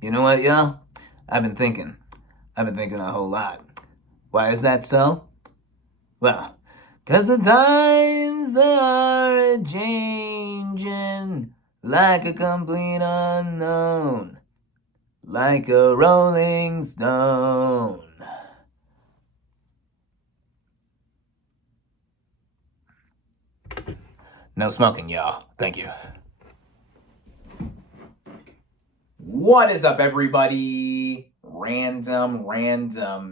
You know what, y'all? I've been thinking. I've been thinking a whole lot. Why is that so? Well, 'cause the times they are a-changin' like a complete unknown, like a rolling stone. No smoking, y'all. Thank you. What is up, everybody? Random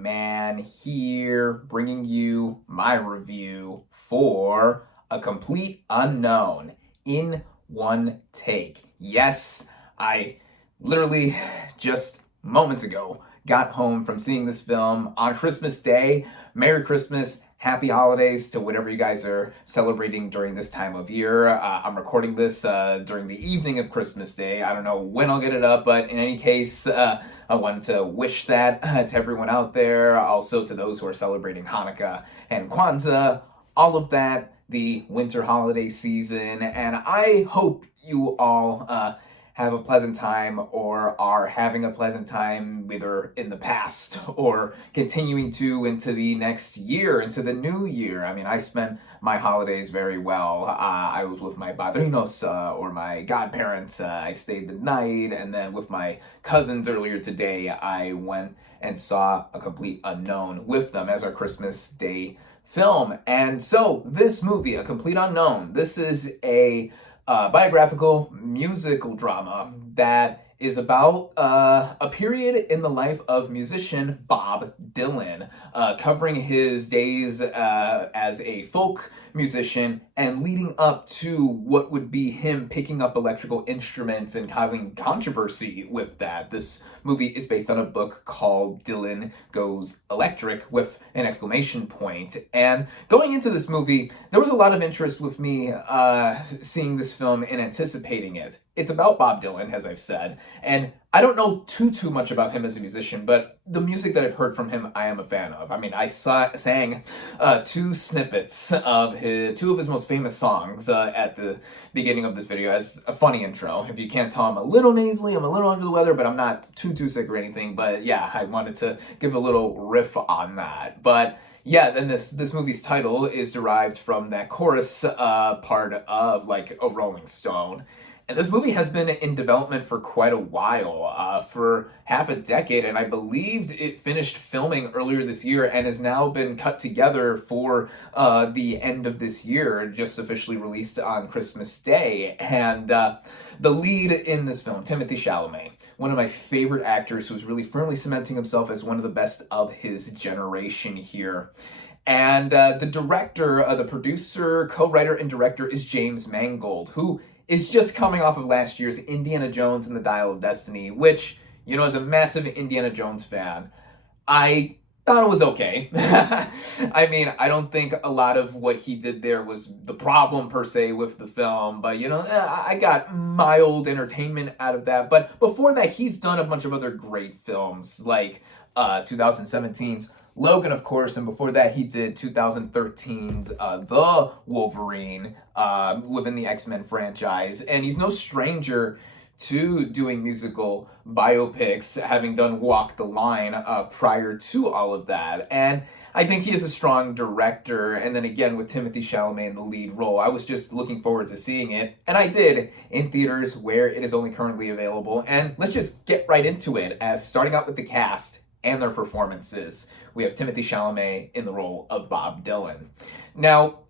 Man here, bringing you my review for A Complete Unknown in one take. Yes, I literally just moments ago got home from seeing this film on Christmas Day. Merry Christmas. Happy holidays to whatever you guys are celebrating during this time of year. I'm recording this during the evening of Christmas Day. I don't know when I'll get it up, but in any case, I wanted to wish that to everyone out there. Also to those who are celebrating Hanukkah and Kwanzaa, all of that, the winter holiday season. And I hope you all have a pleasant time or are having a pleasant time either in the past or continuing to into the next year, into the new year. I mean, I spent my holidays very well. I was with my padrinos or my godparents. I stayed the night, and then with my cousins earlier today, I went and saw A Complete Unknown with them as our Christmas Day film. And so this movie, A Complete Unknown, this is a biographical musical drama that is about a period in the life of musician Bob Dylan, covering his days as a folk musician and leading up to what would be him picking up electrical instruments and causing controversy with that. This movie is based on a book called Dylan Goes Electric with an exclamation point. And going into this movie, there was a lot of interest with me seeing this film and anticipating it. It's about Bob Dylan, as I've said, and I don't know too much about him as a musician, but the music that I've heard from him, I am a fan of. I mean, I sang two snippets of two of his most famous songs at the beginning of this video as a funny intro. If you can't tell, I'm a little nasally, I'm a little under the weather, but I'm not too sick or anything. But yeah, I wanted to give a little riff on that. But yeah, then this movie's title is derived from that chorus part of like a Rolling Stone. And this movie has been in development for quite a while, for half a decade, and I believed it finished filming earlier this year and has now been cut together for the end of this year, just officially released on Christmas Day. And the lead in this film, Timothée Chalamet, one of my favorite actors who's really firmly cementing himself as one of the best of his generation here. And the director, the producer, co-writer, and director is James Mangold, who is just coming off of last year's Indiana Jones and the Dial of Destiny, which, you know, as a massive Indiana Jones fan, I thought it was okay. I mean, I don't think a lot of what he did there was the problem per se with the film, but you know, I got mild entertainment out of that. But before that, he's done a bunch of other great films, like 2017's Logan, of course, and before that he did 2013's The Wolverine within the X-Men franchise. And he's no stranger to doing musical biopics, having done Walk the Line prior to all of that. And I think he is a strong director. And then again, with Timothée Chalamet in the lead role, I was just looking forward to seeing it. And I did, in theaters where it is only currently available. And let's just get right into it, as starting out with the cast and their performances. We have Timothée Chalamet in the role of Bob Dylan. Now,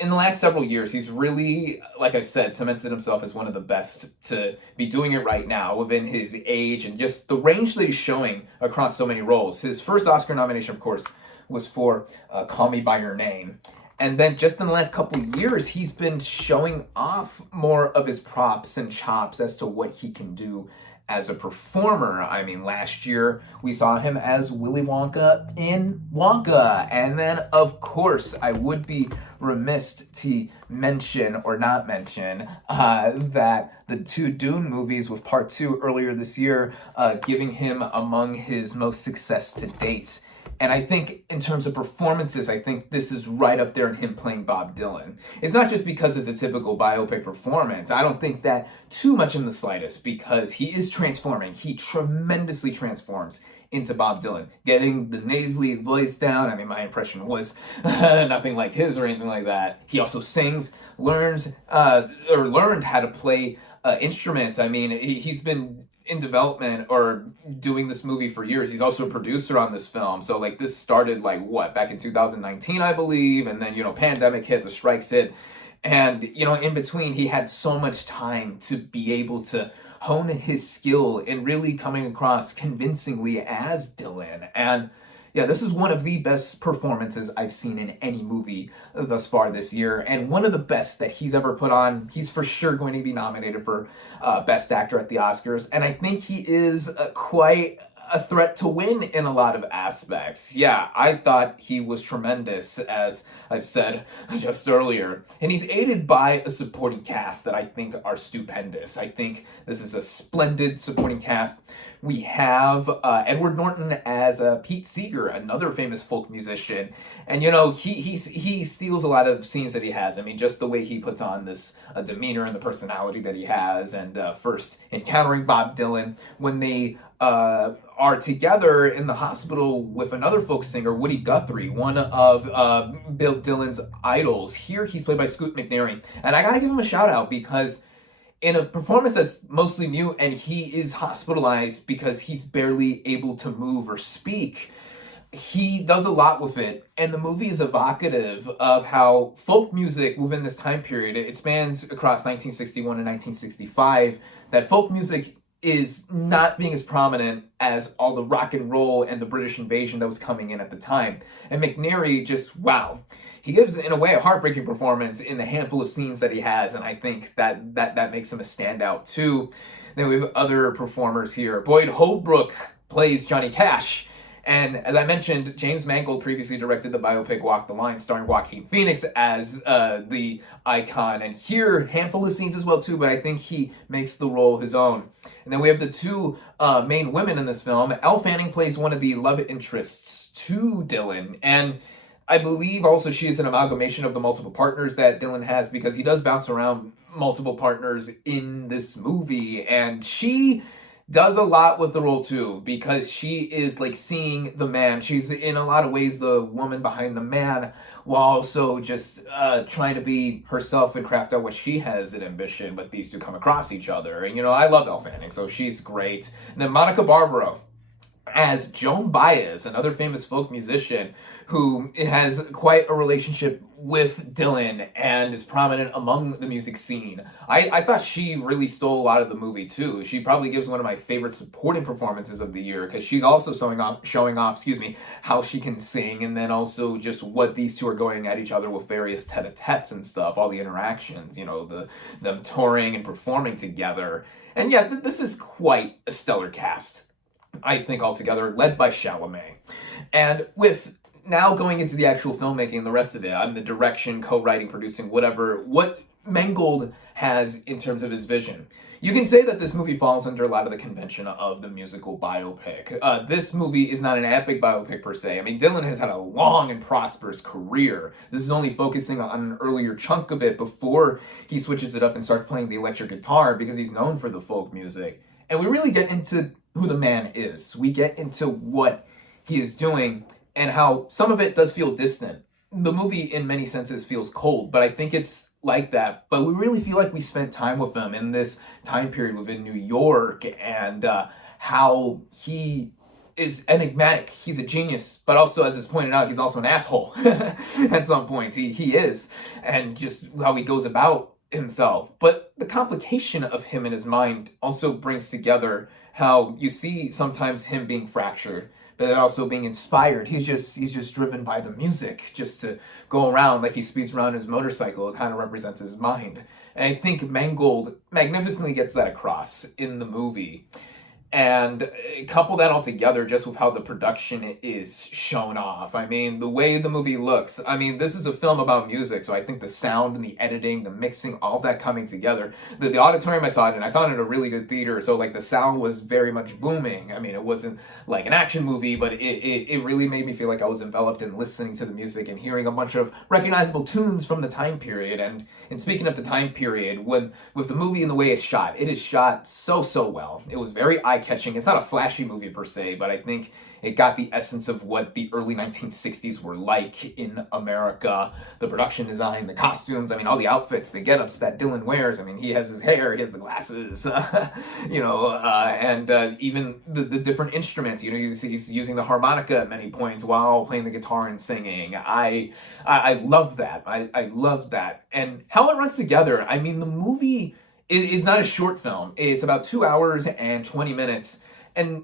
in the last several years, he's really, like I've said, cemented himself as one of the best to be doing it right now within his age and just the range that he's showing across so many roles. His first Oscar nomination, of course, was for Call Me By Your Name. And then just in the last couple years, he's been showing off more of his props and chops as to what he can do as a performer. I mean, last year we saw him as Willy Wonka in Wonka. And then, of course, I would be remiss to mention or not mention that the two Dune movies with part 2 earlier this year, giving him among his most success to date And I think in terms of performances, I think this is right up there in him playing Bob Dylan. It's not just because it's a typical biopic performance. I don't think that too much in the slightest, because he is transforming. He tremendously transforms into Bob Dylan. Getting the nasally voice down, I mean, my impression was nothing like his or anything like that. He also sings, learned how to play instruments. I mean, he's been in development or doing this movie for years. He's also a producer on this film. So like this started like what, back in 2019, I believe. And then, pandemic hit, the strikes hit. And, in between, he had so much time to be able to hone his skill in really coming across convincingly as Dylan. And yeah, this is one of the best performances I've seen in any movie thus far this year, and one of the best that he's ever put on. He's for sure going to be nominated for Best Actor at the Oscars, and I think he is quite a threat to win in a lot of aspects. Yeah, I thought he was tremendous, as I've said just earlier. And he's aided by a supporting cast that I think are stupendous. I think this is a splendid supporting cast. We have Edward Norton as Pete Seeger, another famous folk musician. And, he steals a lot of scenes that he has. I mean, just the way he puts on this demeanor and the personality that he has. And first encountering Bob Dylan when they are together in the hospital with another folk singer, Woody Guthrie, one of Bill Dylan's idols. Here he's played by Scoot McNairy. And I gotta give him a shout out, because in a performance that's mostly mute and he is hospitalized because he's barely able to move or speak, he does a lot with it. And the movie is evocative of how folk music within this time period, it spans across 1961 and 1965, that folk music is not being as prominent as all the rock and roll and the British invasion that was coming in at the time. And McNairy just, wow. He gives, in a way, a heartbreaking performance in the handful of scenes that he has, and I think that makes him a standout, too. Then we have other performers here. Boyd Holbrook plays Johnny Cash. And as I mentioned, James Mangold previously directed the biopic Walk the Line, starring Joaquin Phoenix as the icon. And here, handful of scenes as well, too, but I think he makes the role his own. And then we have the two main women in this film. Elle Fanning plays one of the love interests to Dylan. And I believe also she is an amalgamation of the multiple partners that Dylan has, because he does bounce around multiple partners in this movie. And she does a lot with the role too, because she is like seeing the man. She's in a lot of ways the woman behind the man, while also just trying to be herself and craft out what she has an ambition, but these two come across each other. And I love Elle Fanning, so she's great. And then Monica Barbaro as Joan Baez, another famous folk musician who has quite a relationship with Dylan and is prominent among the music scene. I thought she really stole a lot of the movie too. She probably gives one of my favorite supporting performances of the year, because she's also showing off, how she can sing, and then also just what these two are going at each other with various tete-a-tetes and stuff, all the interactions, them touring and performing together. And yeah, this is quite a stellar cast, I think, altogether, led by Chalamet. And with now going into the actual filmmaking and the rest of it, the direction, co-writing, producing, what Mangold has in terms of his vision. You can say that this movie falls under a lot of the convention of the musical biopic. This movie is not an epic biopic per se. I mean, Dylan has had a long and prosperous career. This is only focusing on an earlier chunk of it before he switches it up and starts playing the electric guitar, because he's known for the folk music. And we really get into who the man is. We get into what he is doing and how some of it does feel distant. The movie, in many senses, feels cold, but I think it's like that. But we really feel like we spent time with him in this time period within New York, and how he is enigmatic. He's a genius, but also, as is pointed out, he's also an asshole at some points. He is, and just how he goes about himself. But the complication of him and his mind also brings together how you see sometimes him being fractured, but then also being inspired. He's just driven by the music, just to go around like he speeds around his motorcycle. It kind of represents his mind. And I think Mangold magnificently gets that across in the movie. And couple that all together just with how the production is shown off. I mean, the way the movie looks. I mean, this is a film about music, so I think the sound and the editing, the mixing, all that coming together. The auditorium I saw it in, I saw it in a really good theater, so like the sound was very much booming. I mean, it wasn't like an action movie, but it really made me feel like I was enveloped in listening to the music and hearing a bunch of recognizable tunes from the time period. And speaking of the time period, with the movie and the way it's shot, it is shot so well. It was very eye-catching. It's not a flashy movie per se, but I think it got the essence of what the early 1960s were like in America. The production design, the costumes, I mean, all the outfits, the get-ups that Dylan wears. I mean, he has his hair, he has the glasses, and even the different instruments. You know, he's using the harmonica at many points while playing the guitar and singing. I love that. I love that. And how it runs together. I mean, the movie is not a short film. It's about 2 hours and 20 minutes. And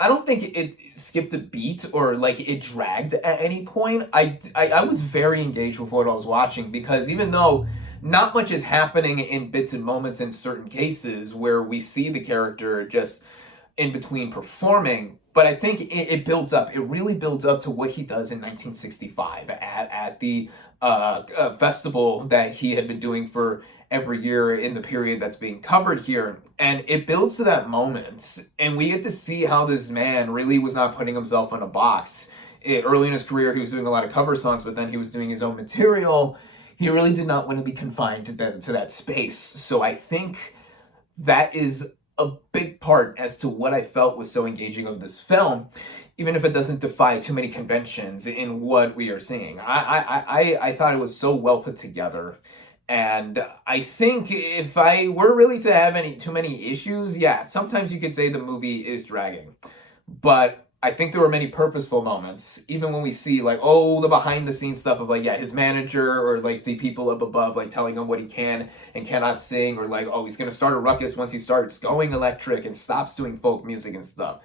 I don't think it skipped a beat or like it dragged at any point. I was very engaged with what I was watching, because even though not much is happening in bits and moments in certain cases where we see the character just in between performing, but I think it builds up. It really builds up to what he does in 1965 at the festival that he had been doing for every year in the period that's being covered here. And it builds to that moment. And we get to see how this man really was not putting himself in a box. Early in his career, he was doing a lot of cover songs, but then he was doing his own material. He really did not want to be confined to that space. So I think that is a big part as to what I felt was so engaging of this film, even if it doesn't defy too many conventions in what we are seeing. I thought it was so well put together. And I think if I were really to have too many issues, yeah, sometimes you could say the movie is dragging. But I think there were many purposeful moments, even when we see like, oh, the behind the scenes stuff of like, yeah, his manager or like the people up above, like telling him what he can and cannot sing, or like, oh, he's going to start a ruckus once he starts going electric and stops doing folk music and stuff.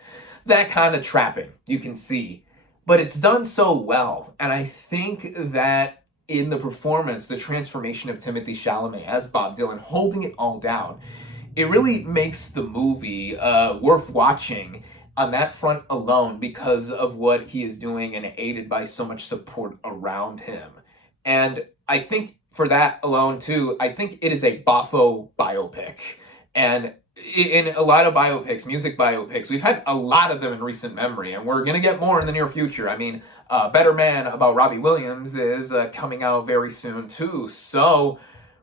That kind of trapping you can see, but it's done so well. And I think that in the performance, the transformation of Timothée Chalamet as Bob Dylan, holding it all down, it really makes the movie worth watching on that front alone, because of what he is doing and aided by so much support around him. And I think for that alone too, I think it is a Boffo biopic. And in a lot of biopics, music biopics, we've had a lot of them in recent memory, and we're going to get more in the near future. I mean, Better Man about Robbie Williams is coming out very soon too. So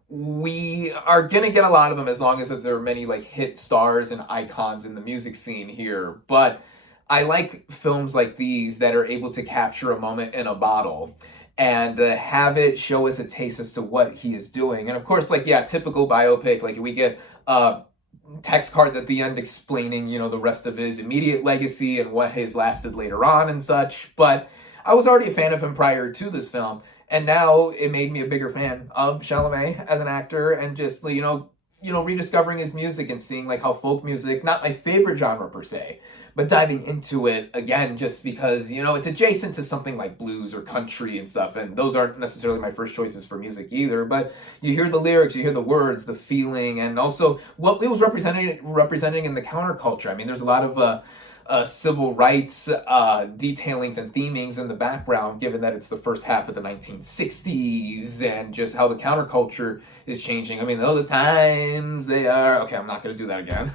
we are going to get a lot of them, as long as there are many like hit stars and icons in the music scene here. But I like films like these that are able to capture a moment in a bottle and have it show us a taste as to what he is doing. And of course, like, yeah, typical biopic, like we get text cards at the end explaining, you know, the rest of his immediate legacy and what has lasted later on and such. But I was already a fan of him prior to this film, and now it made me a bigger fan of Chalamet as an actor, and just, you know, rediscovering his music and seeing like how folk music, not my favorite genre per se, but diving into it again just because, you know, it's adjacent to something like blues or country and stuff, and those aren't necessarily my first choices for music either, but you hear the lyrics, you hear the words, the feeling, and also what it was representing in the counterculture. I mean, there's a lot of civil rights detailings and themings in the background, given that it's the first half of the 1960s, and just how the counterculture is changing. I mean, though the times they are... Okay, I'm not going to do that again.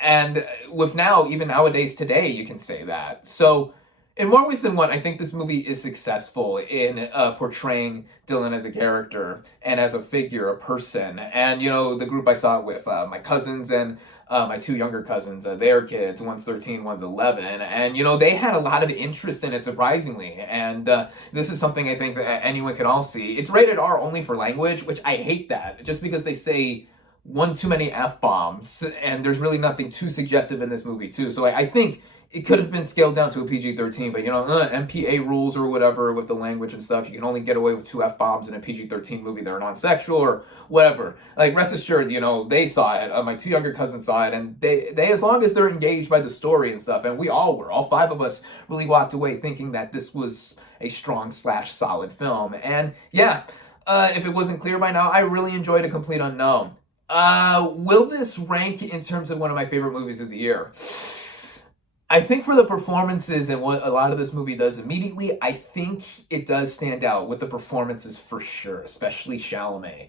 And with now, even nowadays today, you can say that. So in more ways than one, I think this movie is successful in portraying Dylan as a character and as a figure, a person. And, you know, the group I saw it with, my cousins and my two younger cousins, their kids, one's 13, one's 11, and, you know, they had a lot of interest in it, surprisingly, and this is something I think that anyone can all see. It's rated R only for language, which I hate that, just because they say one too many F-bombs, and there's really nothing too suggestive in this movie, too, so I think it could have been scaled down to a PG-13, but, you know, MPA rules or whatever with the language and stuff, you can only get away with 2 F-bombs in a PG-13 movie that are non-sexual or whatever. Like, rest assured, you know, they saw it, my two younger cousins saw it, and they, as long as they're engaged by the story and stuff, and we all were, all 5 of us really walked away thinking that this was a strong/solid film. And, yeah, if it wasn't clear by now, I really enjoyed A Complete Unknown. Will this rank in terms of one of my favorite movies of the year? I think for the performances and what a lot of this movie does immediately, I think it does stand out with the performances for sure, especially Chalamet.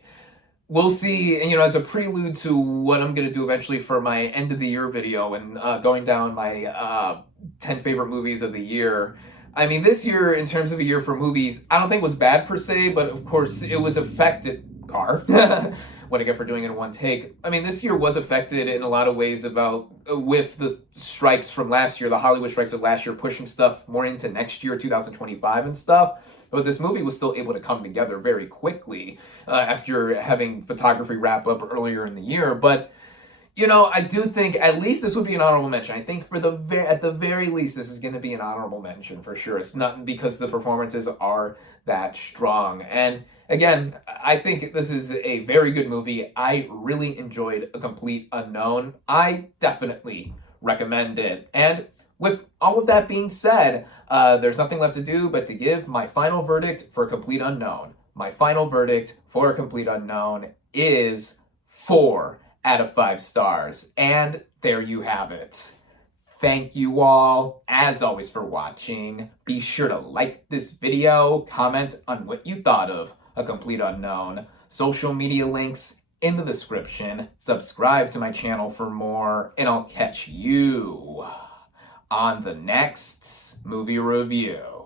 We'll see, and as a prelude to what I'm going to do eventually for my end of the year video and going down my 10 favorite movies of the year. I mean, this year, in terms of a year for movies, I don't think was bad per se, but of course, it was affected. What I get for doing it in one take. I mean, this year was affected in a lot of ways with the strikes from last year, the Hollywood strikes of last year, pushing stuff more into next year, 2025 and stuff. But this movie was still able to come together very quickly after having photography wrap up earlier in the year. But I do think at least this would be an honorable mention. I think at the very least, this is going to be an honorable mention for sure. It's not because the performances are that strong. And again, I think this is a very good movie. I really enjoyed A Complete Unknown. I definitely recommend it. And with all of that being said, there's nothing left to do but to give my final verdict for A Complete Unknown. My final verdict for A Complete Unknown is 4 out of 5 stars. And there you have it. Thank you all, as always, for watching. Be sure to like this video, comment on what you thought of A Complete Unknown. Social media links in the description. Subscribe to my channel for more, and I'll catch you on the next movie review.